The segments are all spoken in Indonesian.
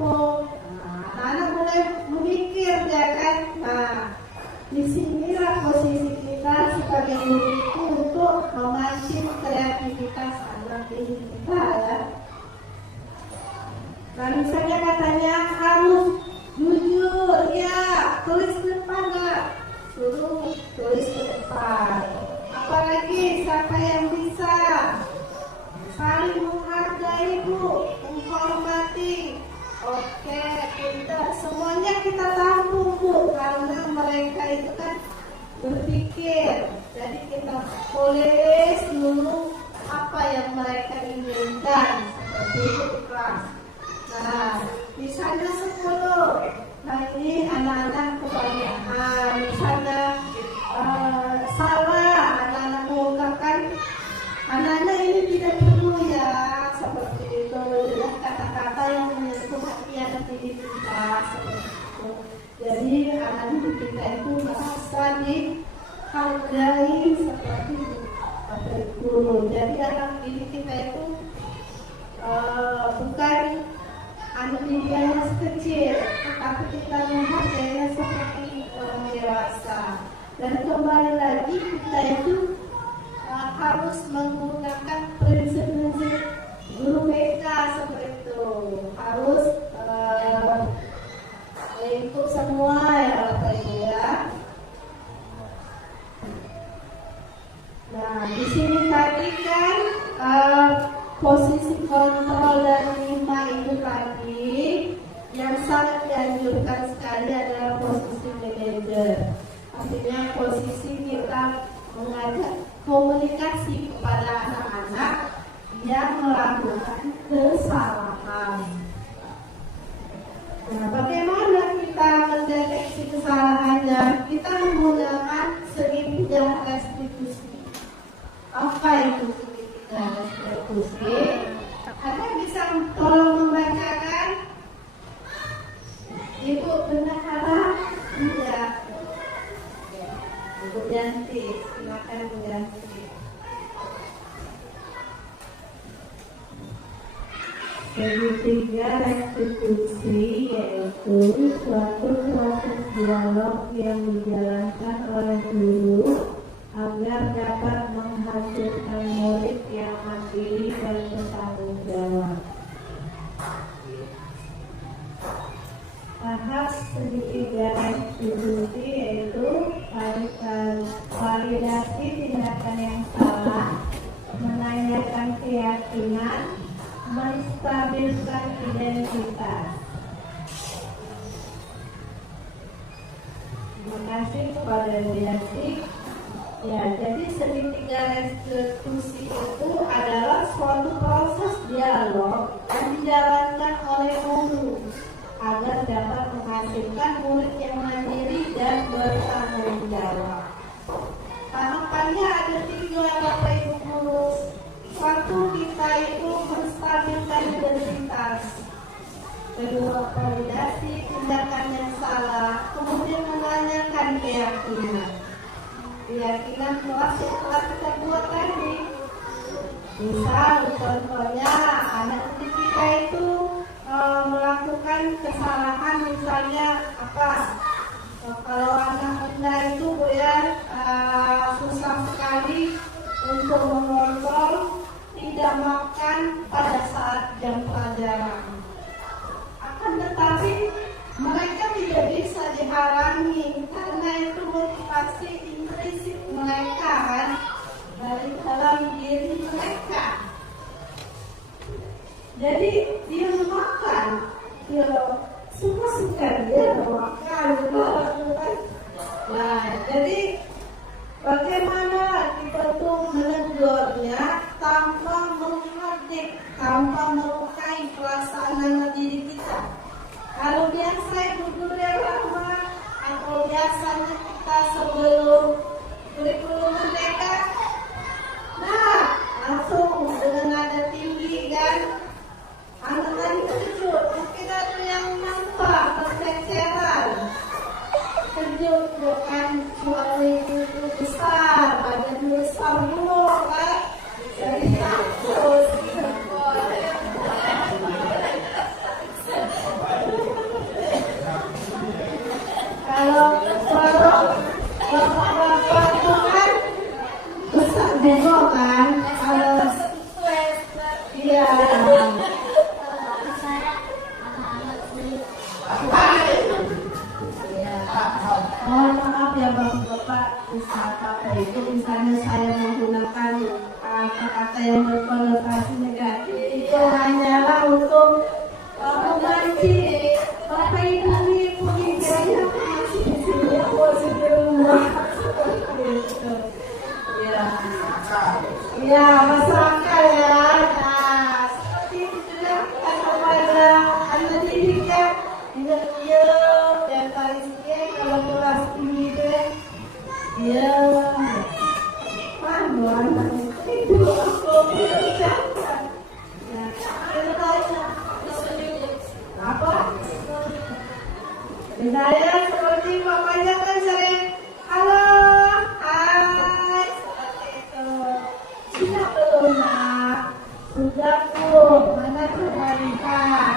kampung. Nah, anak mulai memikir ya kan. Nah, disinilah posisi kita sebagai guru itu untuk memancing kreativitas anak didik kita ya. Nah, misalnya katanya harus jujur ya, tulis ke depan nggak? Suruh tulis ke depan. Apalagi siapa yang bisa saling menghargai Bu, menghormati. Oke, tidak semuanya kita tampung Bu, karena mereka itu kan berpikir. Jadi kita tulis dulu apa yang mereka inginkan seperti itu di kelas. Nah, misalnya 10. Nah, ini anak-anak kebanyakan. Misalnya salah anak-anak mengungkapkan, anak-anak ini tidak perlu ya seperti itu, ya, kata-kata yang menyentuh hati anak didik kita seperti itu. Jadi anak didik kita itu merasa dihargai seperti itu. Jadi anak didik kita itu bukan anak didik yang masih kecil, tapi kita menghargainya seperti orang dewasa. Dan kembali lagi kita itu harus menggunakan prinsip-prinsip guru BK seperti itu. Harus lingkup semua ya Bapak Ibu ya. Nah, di sini tadi kan posisi kontrol dan 5 itu tadi yang sangat dianjurkan sekali adalah posisi manajer. Artinya posisi kita mengajak komunikasi kepada anak-anak yang melakukan kesalahan. Nah, bagaimana kita mendeteksi kesalahannya? Kita menggunakan segitiga restitusi. Apa itu segitiga restitusi? Ada bisa tolong membacakan? Ibu benar tidak? Ibu Yanti, silakan Bu Yanti. Segitiga restitusi yaitu suatu proses dialog yang dijalankan oleh guru agar dapat menghasilkan murid yang mandiri dan bertanggung jawab. Tahap segitiga restitusi yaitu validasi tindakan yang salah, menanyakan keyakinan, menstabilkan identitas. Terima kasih kepada Yanti. Ya, jadi segitiga restitusi itu adalah suatu proses dialog yang dijalankan oleh guru agar dapat menghasilkan murid yang mandiri dan bertanggung jawab. Tahapannya ada 3 Bapak Ibu guru. Satu, kita itu menstabilkan identitas. Kedua, validasi tindakan yang salah. Kemudian menanyakan keyakinan. Keyakinan kelas yang telah kita buat tadi. Misal contohnya anak didik kita itu melakukan kesalahan, misalnya apa? Kalau anak Anda itu Bu ya susah sekali untuk mengontrol tidak makan pada saat jam pelajaran. Akan tetapi mereka tidak bisa dihalangi karena itu motivasi intrinsik mereka kan dari dalam diri mereka. Jadi dia makan, dia suka-suka dia makan. Nah, jadi bagaimana kita tuh menegurnya tanpa menghardik, tanpa melukai perasaan anak didik kita. Kalau biasa ibu guru yang lama atau biasanya kita sebelum kurikulum merdeka, nah langsung dengan nada tinggi kan, anak-anak terkejut, mungkin ada yang nampak terceceran, terkejut bukan suara itu besar, badan besar dulu kan, jadi takut. Ya, mohon maaf ya Bapak-Bapak, itu misalnya saya menggunakan kata-kata yang berkonotasi negatif, itu hanyalah untuk memancing Bapak Ibu pemikirannya masih di sini, masih di rumah. Ya, masuk akal ya. Nah, seperti itu juga kepada anak didiknya. Dia yang paling sekian kalau kelas tinggi itu dia mana anak itu aku ucapkan. Ya, apa? Misalnya seperti bapaknya kan sering halo, hai, seperti itu. Sudah belum nak? Sudah Bu, mana sudah lihat?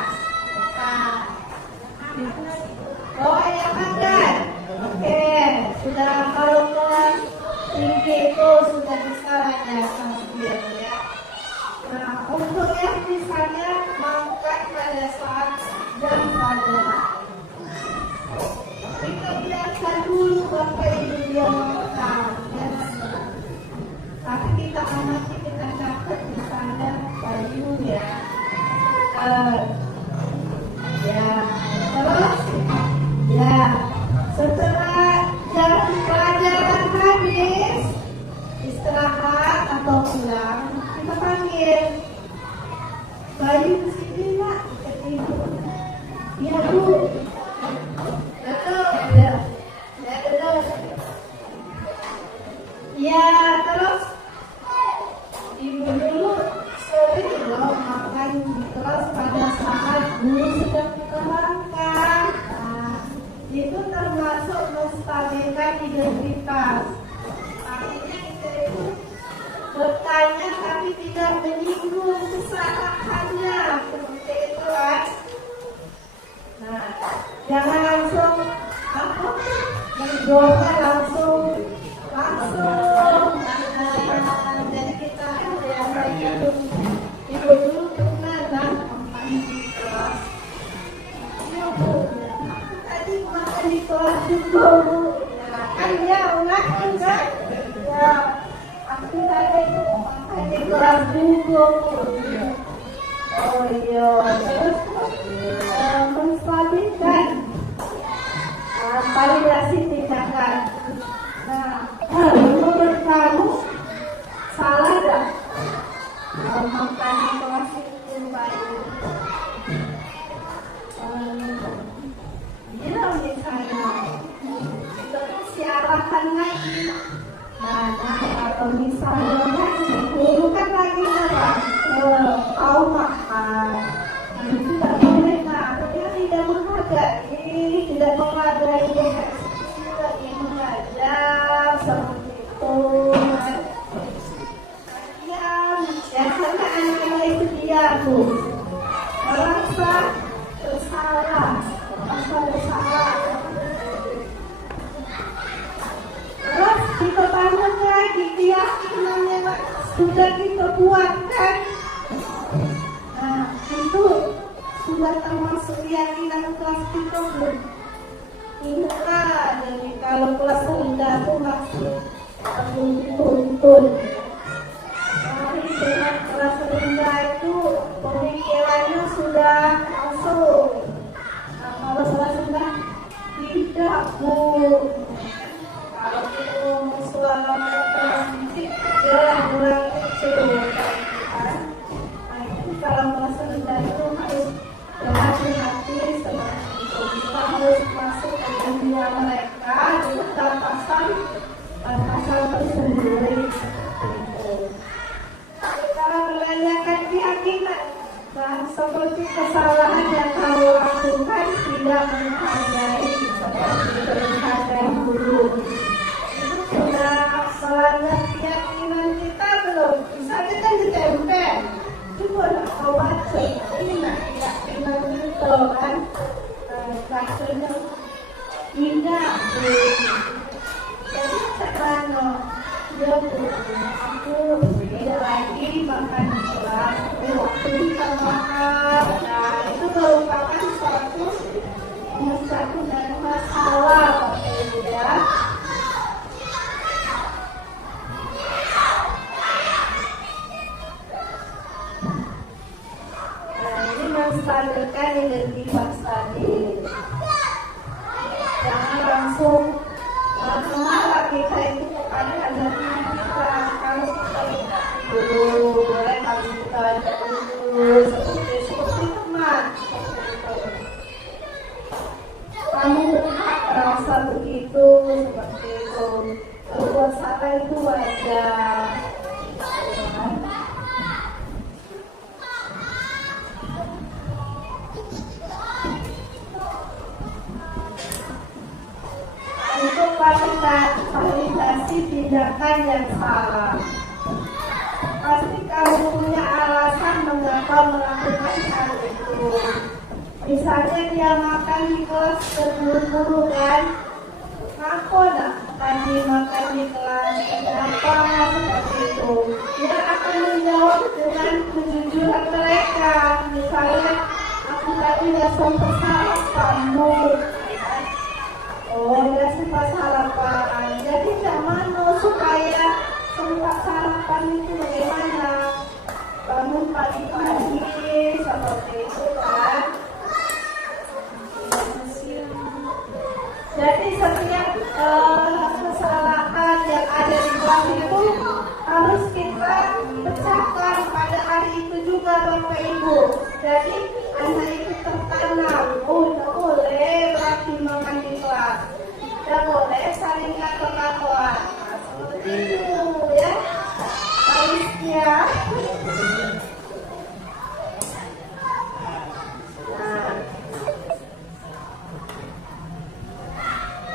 Oh ya kan? Oke, sudah kalau kelas tinggi itu sudah bisa ada sambil ya. Nah, untuk yang misalnya mangkat pada saat jam pelajaran, kita biarkan dulu Bapak Ibu dia mangkat. Tapi kita amati, kita catat misalnya baju ya. Ya, terus ya, setelah jam pelajaran habis, istirahat atau pulang, kita panggil Bayu ke sini nak, ketidur. Iya Bu, betul, ya, betul. Ya, terus Ibu dulu sering loh makan terus pada saat guru sedang menerangkan. Nah, itu termasuk menstabilkan identitas. Artinya itu bertanya tapi tidak menyinggung kesalahannya, seperti itu kan. Nah, jangan langsung apa berdoa langsung. Jadi kita itu dulu pernah tadi makan di kelas juga kan ya enggak ya aku tadi itu makan di kelas juga. Oh iya, terus menstabilkan validasi tindakan. Nah, menurut kamu salah gak makan di kelas itu baik? Bila misalnya terus siarakan lagi, nah atau misalnya guru kan lagi kau makan, itu tidak boleh nak, dia tidak menghargai, tidak menghargai yang mengajar seperti itu. Ya karena anak-anak itu dia Bu merasa bersalah, terus kita bangun lagi keyakinannya sudah kita buatkan. Nah itu sudah termasuk keyakinan kelas kita belum? Ingat, jadi kalau kelas rendah itu masih tuntun. Tapi dengan kelas rendah itu pemikirannya sudah langsung. Nah, kalau kelas rendah tidak Bu. Kalau itu selama musik kurang kecil. Nah itu kalau kelas rendah itu harus berhati-hati seperti itu. Kita harus masuk ke dunia mereka dengan pasal tersendiri. Kita menanyakan keyakinan. Nah, seperti kesalahan yang kamu lakukan tidak menghargai guru. Itu sudah melanggar keyakinan kita belum? Misalnya kan ditempel. Coba kau baca. Ini nak keyakinan itu kan. Bacanya indah. Jadi sekarang aku tidak lagi makan di kelas, waktu kita makan. Nah itu merupakan suatu kamu berhak merasa begitu, seperti itu. Berbuat salah itu wajar. Untuk validasi tindakan yang salah. Pasti kamu punya alasan mengapa melakukan hal itu. Misalnya dia makan di kelas terburu-buru kan, kenapa nak tadi makan di kelas, kenapa seperti itu. Dia akan menjawab dengan kejujuran mereka. Misalnya, aku tadi tidak sempat sarapan, oh dia sempat sarapan, jadi jangan supaya sempat sarapan itu bagaimana, bangun pagi-pagi seperti itu kan. Jadi setiap kesalahan yang ada di kelas itu harus kita pecahkan pada hari itu juga Bapak Ibu. Jadi anak itu tertanam, oh tidak boleh berarti makan di kelas, tidak boleh saling ngatur-ngaturan. Seperti itu ya, harusnya.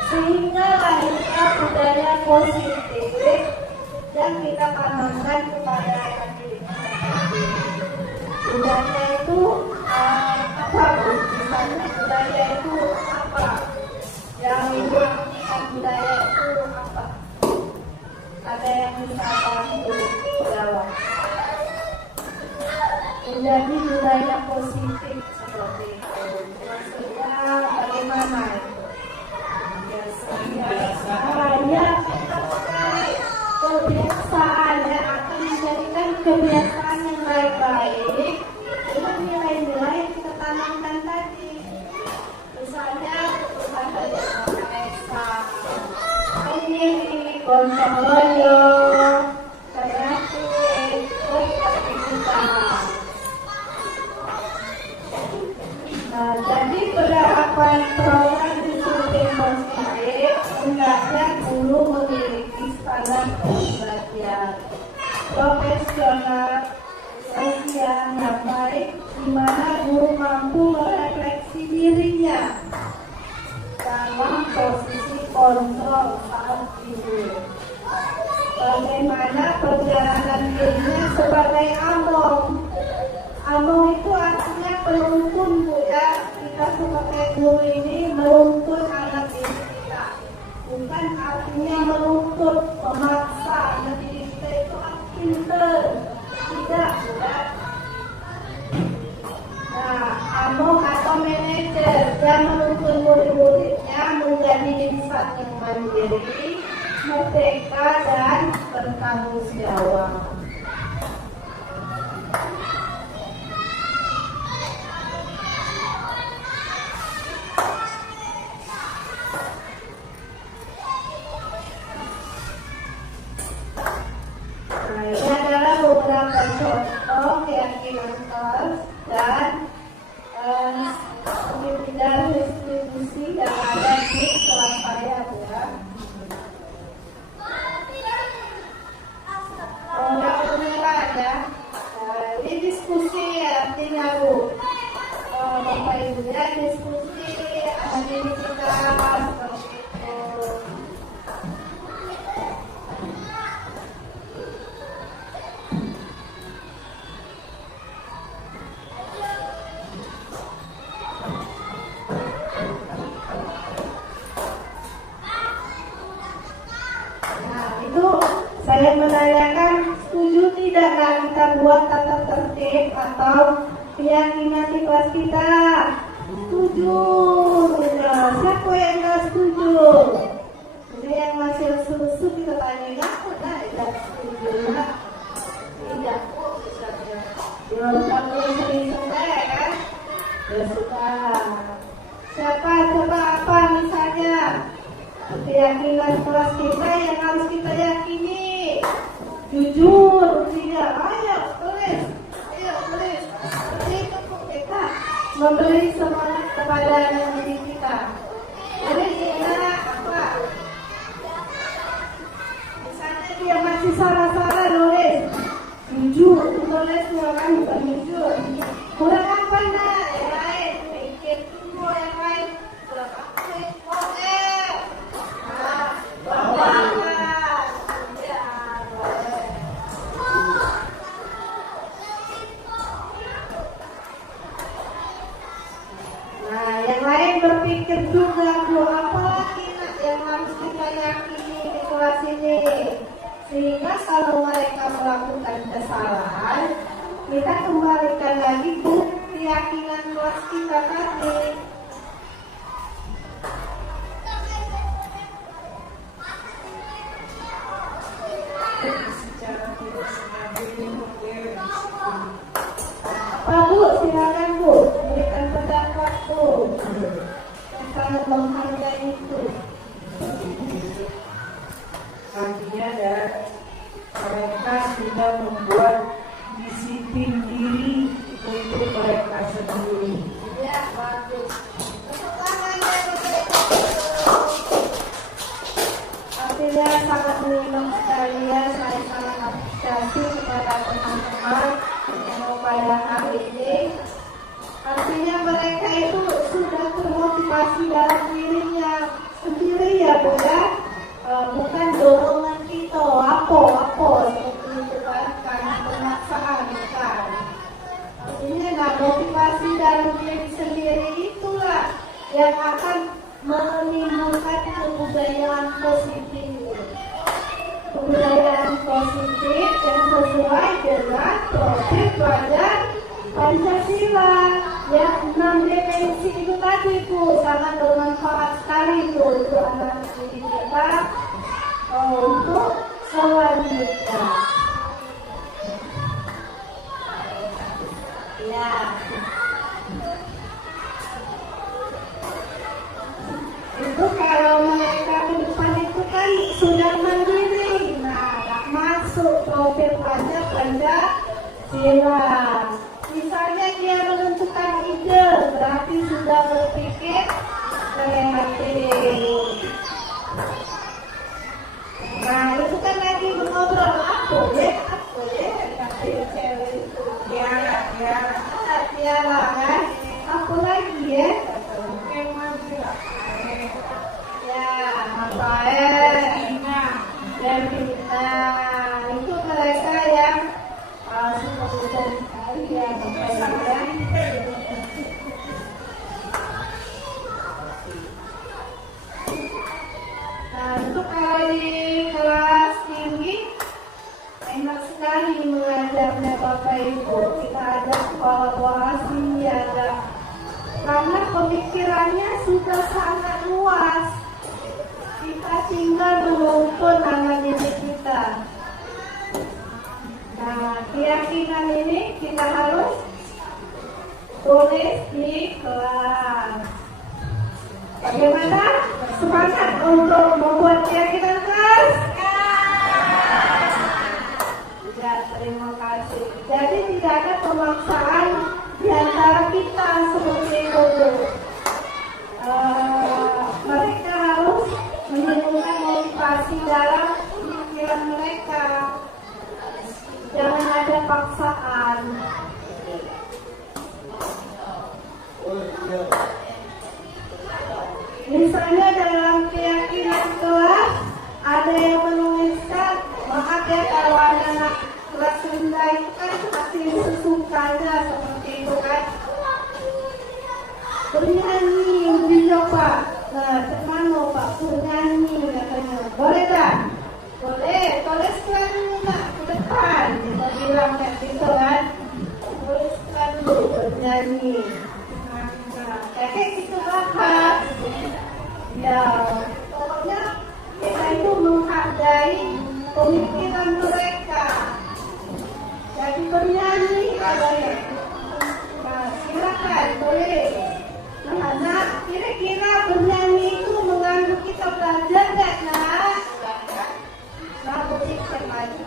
Sehingga lahirnya budaya positif yang kita tanamkan kepada adik-adik. Budaya itu apa? Misalnya budaya itu apa? Yang mengartikan budaya itu apa? Ada yang bisa bantu jawab. Menjadi budaya positif seperti itu. Maksudnya bagaimana? Kebiasaan yang akan menjadikan kebiasaan yang baik-baik dengan nilai-nilai yang kita tanamkan tadi. Misalnya bukan saja Esa, ini gotong royong, kreatif, beraktivitas. Jadi penerapan program disiplin positif hendaknya guru memiliki standar kepribadian profesional sosial yang baik, di mana guru mampu merefleksi dirinya dalam posisi kontrol saat tidur. Bagaimana perjalanan dirinya sebagai among. Among itu artinya penuntun, Bu ya. Kita sebagai guru ini menuntun anak didik kita. Bukan artinya menuntut, memaksa anak didik kita itu pinter. Tidak, bukan. Nah, among atau manajer yang menuntun murid-muridnya menjadi insan yang mandiri, merdeka dan bertanggung jawab. Ini adalah beberapa contoh keyakinan kelas dan pemilihan distribusi yang ada di kelas saya ya. Yang kedua ya, ini diskusi artinya Bu, Bapak Ibu ya, diskusi hari ini kita seperti itu. Saya menanyakan, setuju tidak kita buat tata tertib atau keyakinan di kelas kita? Setuju. Ya, siapa yang nggak setuju? Jadi yang masih susu kita tanya, udah tidak setuju? Tidak. Belum kamu sering kan? Ya sudah. Siapa coba apa misalnya? Keyakinan kelas kita yang harus kita yakini. Jujur, tidak, ayo tulis, seperti itu kita memberi semangat kepada anak didik kita. berpikir juga, Bu, apalagi nak yang harus kita yakini di kelas ini. Sehingga kalau mereka melakukan kesalahan, kita kembalikan lagi ke keyakinan kelas kita tadi. Pak Bu, silakan Bu, berikan pendapat Bu. Sangat menghargai itu. Artinya mereka sudah membuat disiplin diri untuk mereka sendiri. Ya, bagus. Artinya sangat menyenang sekali ya, saya sangat apresiasi kepada teman-teman yang pada hari ini. Artinya mereka itu sudah termotivasi dalam dirinya sendiri ya Bu ya. Bukan dorongan kita, apa seperti itu kan, karena pemaksaan bukan. Artinya motivasi dalam diri sendiri itulah yang akan menimbulkan kebudayaan positif. Kebudayaan positif yang sesuai dengan prinsip pelajaran Pancasila yang 6 dimensi itu tadi Bu, sangat bermanfaat sekali Bu untuk anak didik kita untuk selanjutnya. Ya. Itu kalau mereka ke depan itu kan sudah mandiri, nah masuk profil pelajar Pancasila. Misalnya dia menentukan ide, berarti sudah berpikir kreatif. Nah itu kan lagi mengobrol apa ya, tiara kan, apa lagi ya? Ya, apa dan itu mereka yang suka sekali ya, nah untuk kalau di kelas tinggi enak sekali mengajarnya Bapak Ibu. Kita ada kolaborasi ya, karena pemikirannya sudah sangat luas. Kita tinggal menuntun anak didik kita. Nah, keyakinan ini kita harus tulis di kelas. Bagaimana? Semangat untuk membuat keyakinan kelas? Ya, terima kasih. Jadi tidak ada pemaksaan di antara kita seperti itu. Mereka harus menemukan motivasi dalam pikiran mereka. Jangan ada paksaan. Misalnya dalam keyakinan kelas ada yang menuliskan, maaf ya kalau ada anak kelas rendah itu kan pasti sesungkanya seperti itu kan. Bernyanyi beliau Pak. Nah, kemana Pak bernyanyi katanya. Boleh tak? Boleh. Tuliskan nak ke depan. Kita bilang kayak gitu kan. Tuliskan dulu bernyanyi. Nah, kayak gitu Bapak. Ya, pokoknya kita itu menghargai pemikiran mereka. Jadi bernyanyi ada ya. Nah, silakan boleh. Nah, kira-kira bernyanyi itu mengganggu kita belajar nggak, Nak? Nah, berikan lagi.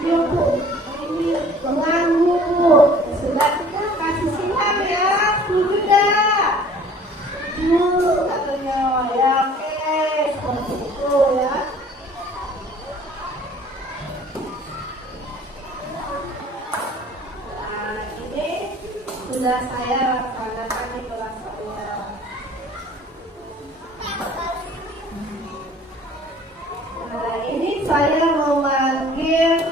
Iya, Bu. Ini mengganggu, Bu. Sudah kita kasih sinyal ya. Setuju dah. Katanya, ya oke. Seperti itu ya. Nah, ini sudah saya laksanakan di kelas saya. Nah, ini saya mau manggil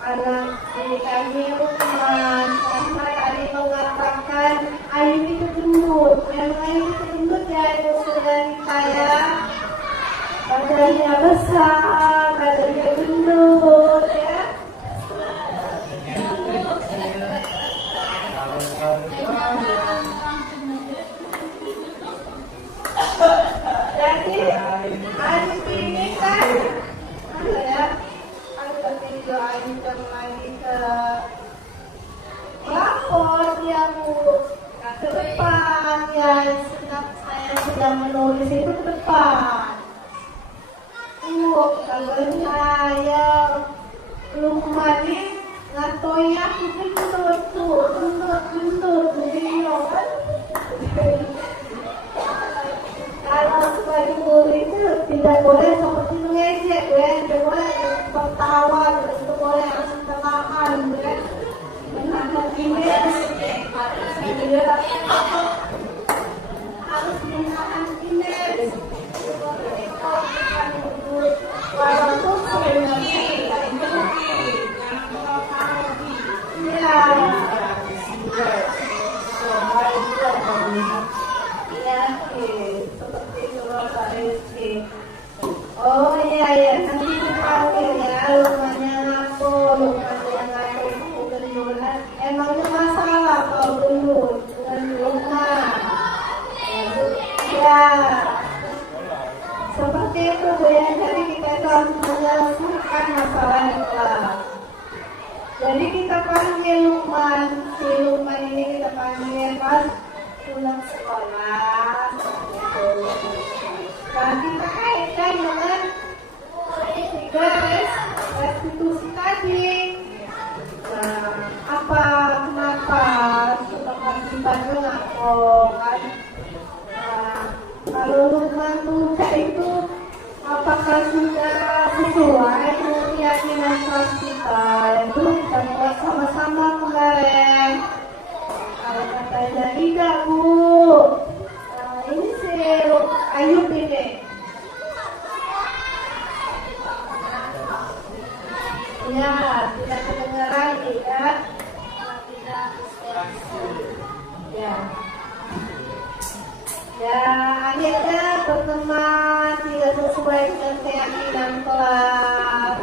anak didik kami Lukman, karena tadi mengatakan Ayu itu gendut. Yang Ayu itu gendut ya musuhnya kita ya. Badannya besar, badannya gendut ya. Jadi Adit ini kan ada ya, ada video Adit yang lagi ke lapor dia ke depan ya, saya sedang menulis itu ke depan. Kalau saya belum kembali ngatoi aku gendut video kan. Kalau sebagai guru itu tidak boleh seperti mengejek ya, tidak boleh tertawa, tidak boleh langsung tertahan ya. Menahan image, harus menahan image. Walaupun sebenarnya tidak seperti itu Pak Rizky. Oh iya, nanti dipanggil ya, rumahnya ngaku gendut. Emangnya masalah kalau gendut bukan rumah. Ya, seperti itu Bu ya. Jadi kita itu harus menyelesaikan masalah itu. Jadi kita panggil Lukman, si Lukman ini kita panggil pas pulang sekolah. Dan kita kaitkan dengan tiga restitusi tadi. Nah, kenapa setelah kita ngaku kan? Nah, kalau Lukman buka itu apakah sudah sesuai dengan keyakinan kita? Itu kita buat sama-sama kemarin. Kalau katanya tidak Bu, ini si Ayub ini. Ya, tidak kedengaran ya. Ya. Ya, akhirnya berteman tidak sesuai dengan keyakinan kelas.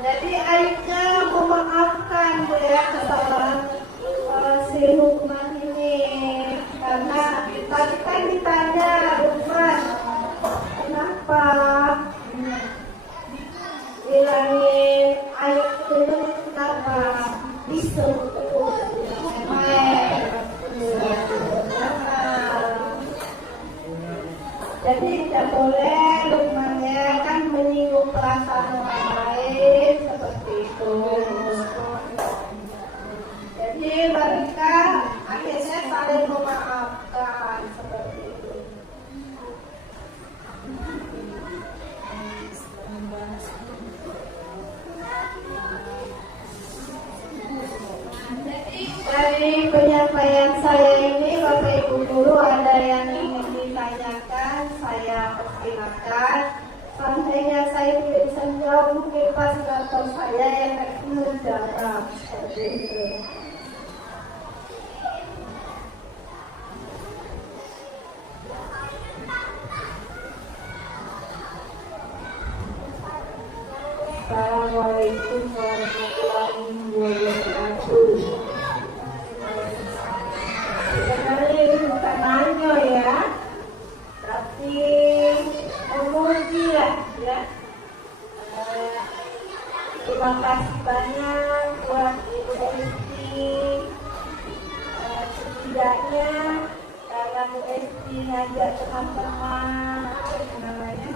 Jadi Aibnya memaafkan Bu ya kesalahan si Lukman ini, karena tadi kan ditanya Lukman kenapa bilangin Aib itu kenapa disuruh jadi tidak boleh Lukmannya kan menyinggung perasaan orang lain seperti itu. Jadi mereka akhirnya saling memaafkan seperti itu. Dari penyampaian saya ini Bapak Ibu Guru, ada yang ingin ditanyakan, saya persilakan. Seandainya saya tidak bisa menjawab, mungkin fasilitator saya yang akan menjawab seperti itu. Assalamualaikum warahmatullahi wabarakatuh. Sebenarnya ini bukan nanya ya, tapi memuji lah ya. Terima kasih banyak buat Ibu Esti. Setidaknya karena Bu Esti ngajak teman-teman namanya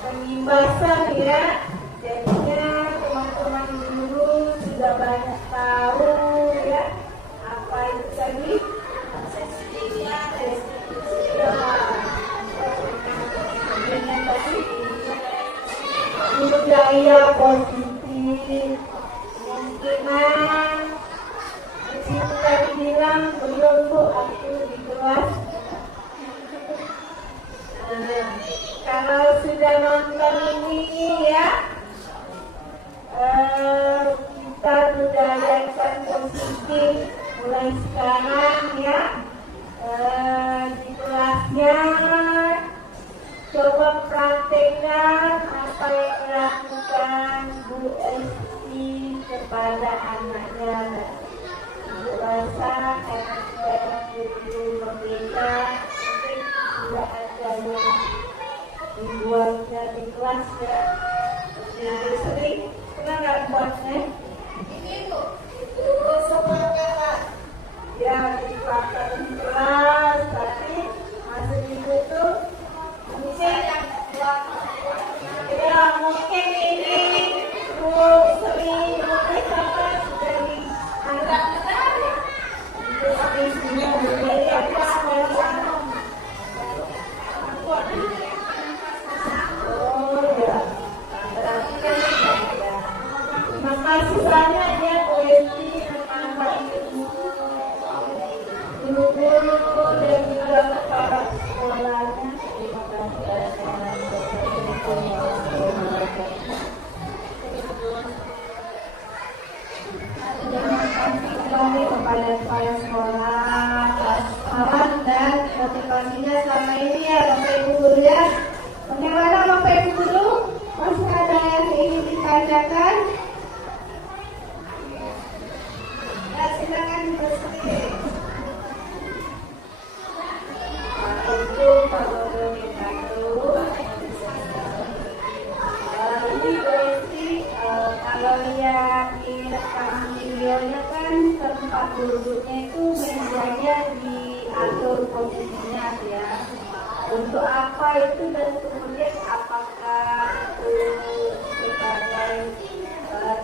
pengimbasan ya, jadinya teman-teman guru sudah banyak tahu ya apa itu tadi budaya positif. Kemungkinan di sini tadi bilang belum Bu aku di kelas sudah nonton ini ya, kita budayakan positif mulai sekarang ya. Di kelasnya coba praktekkan apa yang dilakukan Bu Esti kepada anaknya. Ibu rasa karena guru berbeda, mungkin tidak ada yang dibuatnya di kelas ya. Jadi sering pernah nggak buatnya? Ini Bu, itu semangat ya di kelas, tapi masih itu mungkin yang buat ya mungkin ini Bu sering mungkin apa sudah dianggap menarik itu sering menjadi apa oh ya berarti kan ya makasih banyak ya Bu Esti menambah guru-guru dan juga para sekolahnya. Terima kasih kembali kepada kepala sekolah, kawan dan motivasinya selama ini ya Bapak Ibu Guru ya. Bagaimana Bapak Ibu Guru? Masih ada yang ingin ditanyakan? Ya, silakan berdiri. Itu kalau kita tahu ini berarti kalau yang direkam videonya kan tempat duduknya itu mejanya diatur posisinya ya. Untuk apa itu dan kemudian apakah itu sebagai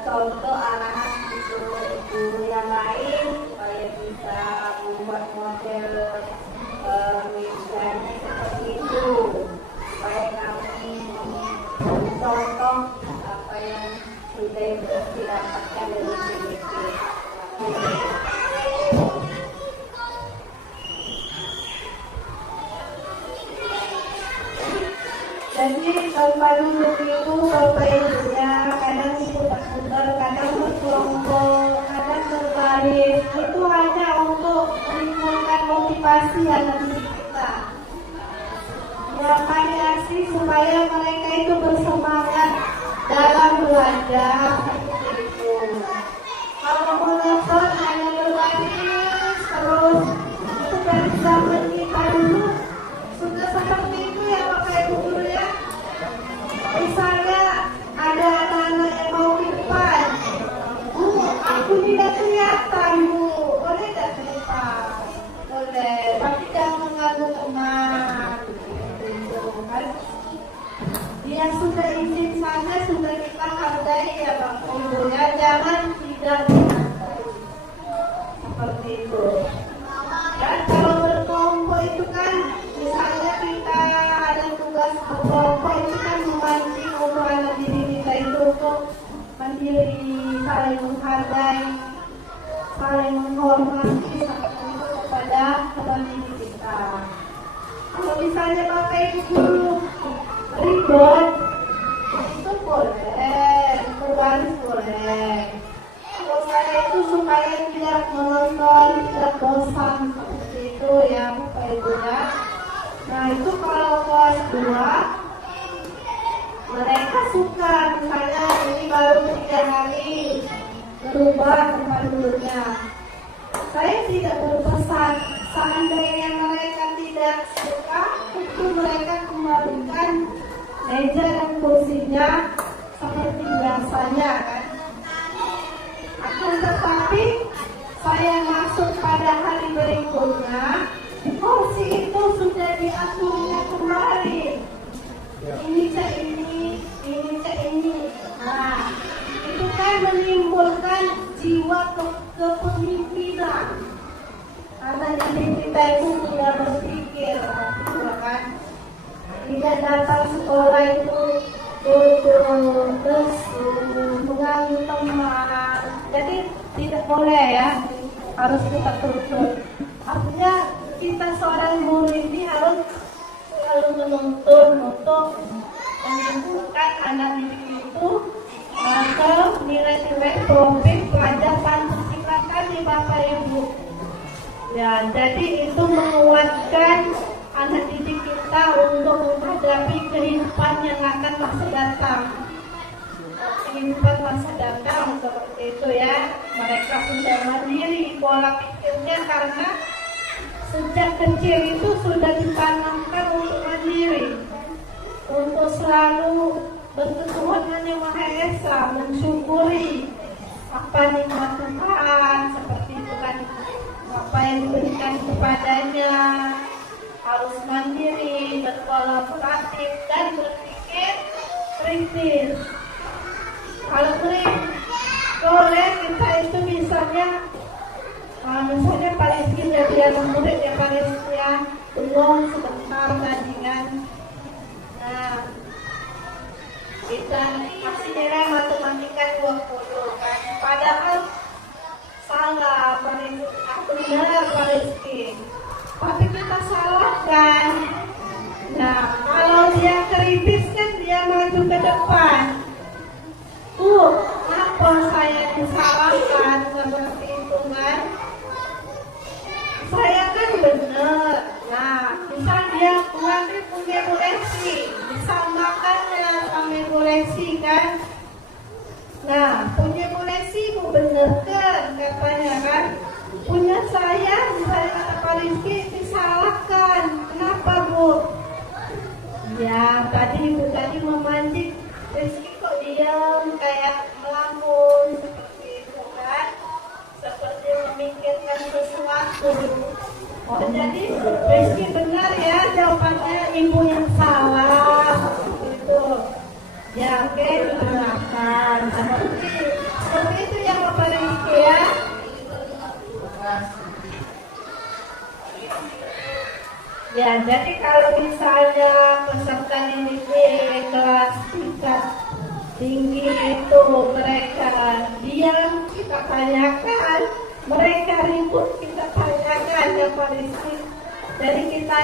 contoh arahan untuk guru yang lain supaya bisa membuat model misalnya seperti itu supaya kami contoh apa yang sudah didapatkan dari PDP. Jadi tempat duduk itu Bapak Ibu ya kadang diputar-putar, kadang berkelompok, kadang berbaris. Itu hanya untuk menimbulkan motivasi anak didik kita. Yang kami kasih supaya mereka itu bersemangat dalam belajar. Kalau monoton hanya berbaris terus itu dari zaman kita dulu sudah seperti itu ya Bapak Ibu Guru ya. Misalnya ada anak-anak yang mau ke depan, Bu, aku tidak kelihatan Bu, boleh tidak ke depan? Boleh, tapi jangan mengganggu teman. Dia sudah izin saja sudah kita hargai ya Bapak Ibu ya, jangan tidak seperti itu. Dan kalau berkelompok itu kan, misalnya kita ada tugas berkelompok itu kan memancing untuk anak didik kita itu untuk mandiri, saling menghargai, saling menghormati kepada didik kita. Kalau misalnya Bapak Ibu Guru ribet, itu boleh, berbaris boleh. Kalau saya itu supaya tidak menonton, tidak bosan seperti itu ya Bapak Ibu ya. Nah itu kalau kelas 2 mereka suka, misalnya ini baru 3 hari berubah tempat duduknya. Saya tidak berpesan, seandainya mereka tidak suka, itu mereka kembalikan meja dan kursinya seperti biasanya kan. Akan tetapi saya masuk pada hari berikutnya, kursi itu sudah diaturnya kembali. Ini cek ini cek ini. Nah, itu kan menimbulkan jiwa kepemimpinan. Karena didik kita itu tidak berpikir, kan? Tidak datang sekolah itu terus mengganggu teman. Jadi tidak boleh ya, harus kita tutup. Artinya kita seorang guru ini harus selalu menuntun untuk menimbulkan anak didik itu ke nilai-nilai profil pelajar Pancasila tadi Bapak Ibu. Ya, jadi itu menguatkan anak didik kita untuk menghadapi kehidupan yang akan masa datang. Kehidupan masa datang seperti itu ya. Mereka sudah mandiri pola pikirnya karena sejak kecil itu sudah ditanamkan untuk mandiri, untuk selalu berketuhanan yang Maha Esa, mensyukuri apa nikmat Tuhan seperti itu kan, apa yang diberikan kepadanya, harus mandiri, berkolaboratif dan berpikir kritis. Kalau boleh kita itu misalnya Pak Rizky dia murid ya Pak Rizky ya, belum sebentar tandingan. Nah, kita kasih nilai matematika 20 kan, padahal salah Pak Rizky, benar Pak Rizky, tapi kita salahkan. Nah, kalau dia kritis kan dia maju ke depan. Apa saya disalahkan seperti itu kan? Saya kan benar. Nah, misal dia mengambil punya koleksi, disamakannya sama koleksi kan? Nah, punya koleksi bu bener kan katanya kan? Punya saya kata Pak Rizky disalahkan. Kenapa bu? Ya tadi ibu tadi memancing Rizky kok diam kayak melamun seperti itu kan, seperti memikirkan sesuatu. Oh jadi Rizky benar ya jawabannya, ibu yang salah itu ya. Oke, dibenarkan seperti itu ya Bapak Rizky ya. Ya, jadi kalau misalnya peserta didik kelas tingkat tinggi itu mereka diam, kita tanyakan, mereka ribut, kita tanyakan ya Pak Rizky. Jadi kita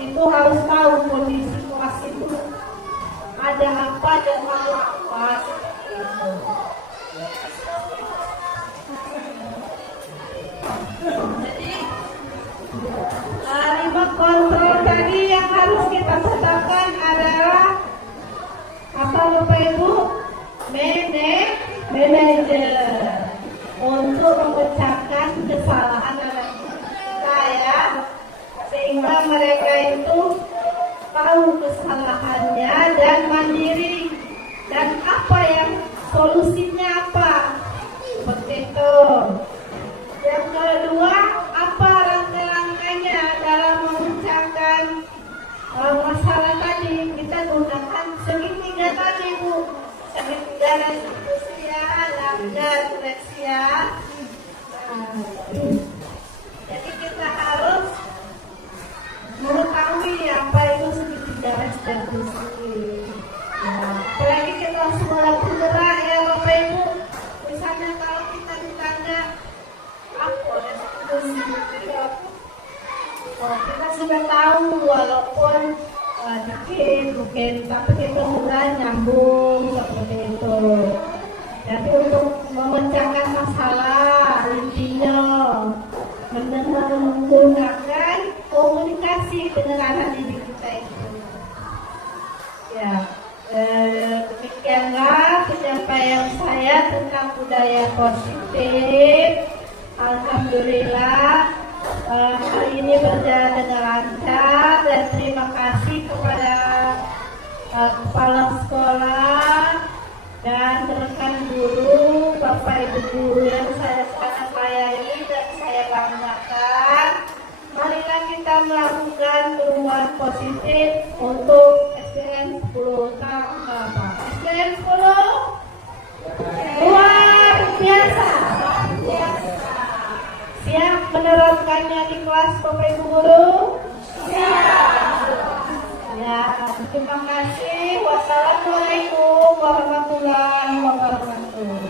itu harus tahu kondisi kelas itu ada apa dan mau apa seperti itu. Jadi remote control tadi yang harus kita tetapkan adalah apa Bapak Ibu? Manajer untuk memecahkan kesalahan anak kita ya, sehingga mereka itu tahu kesalahannya dan mandiri dan apa yang solusinya apa seperti itu. Yang kedua, apa langkah-langkahnya dalam memecahkan masalah tadi? Kita gunakan segitiga tadi bu, segitiga restitusia, lambda, refleksia. Jadi kita harus mengetahui apa itu segitiga restitusi. Apalagi kita sekolah penggerak ya Bapak Ibu. Misalnya kalau kita ditanya apa restitusi, kita sudah tahu walaupun dikit, tapi kita sudah nyambung seperti itu. Jadi untuk memecahkan masalah intinya menggunakan komunikasi dengan anak didik kita itu. Ya, demikianlah penyampaian saya tentang budaya positif. Alhamdulillah hari ini berjalan dengan lancar dan terima kasih kepada kepala sekolah dan rekan guru, Bapak Ibu guru yang saya sangat sayangi dan saya banggakan. Marilah kita melakukan perubahan positif untuk SDN 10 SDN 10 luar biasa. Siap menerapkannya di kelas Bapak Ibu guru? Siap. Ya, terima kasih. Wassalamualaikum warahmatullahi wabarakatuh.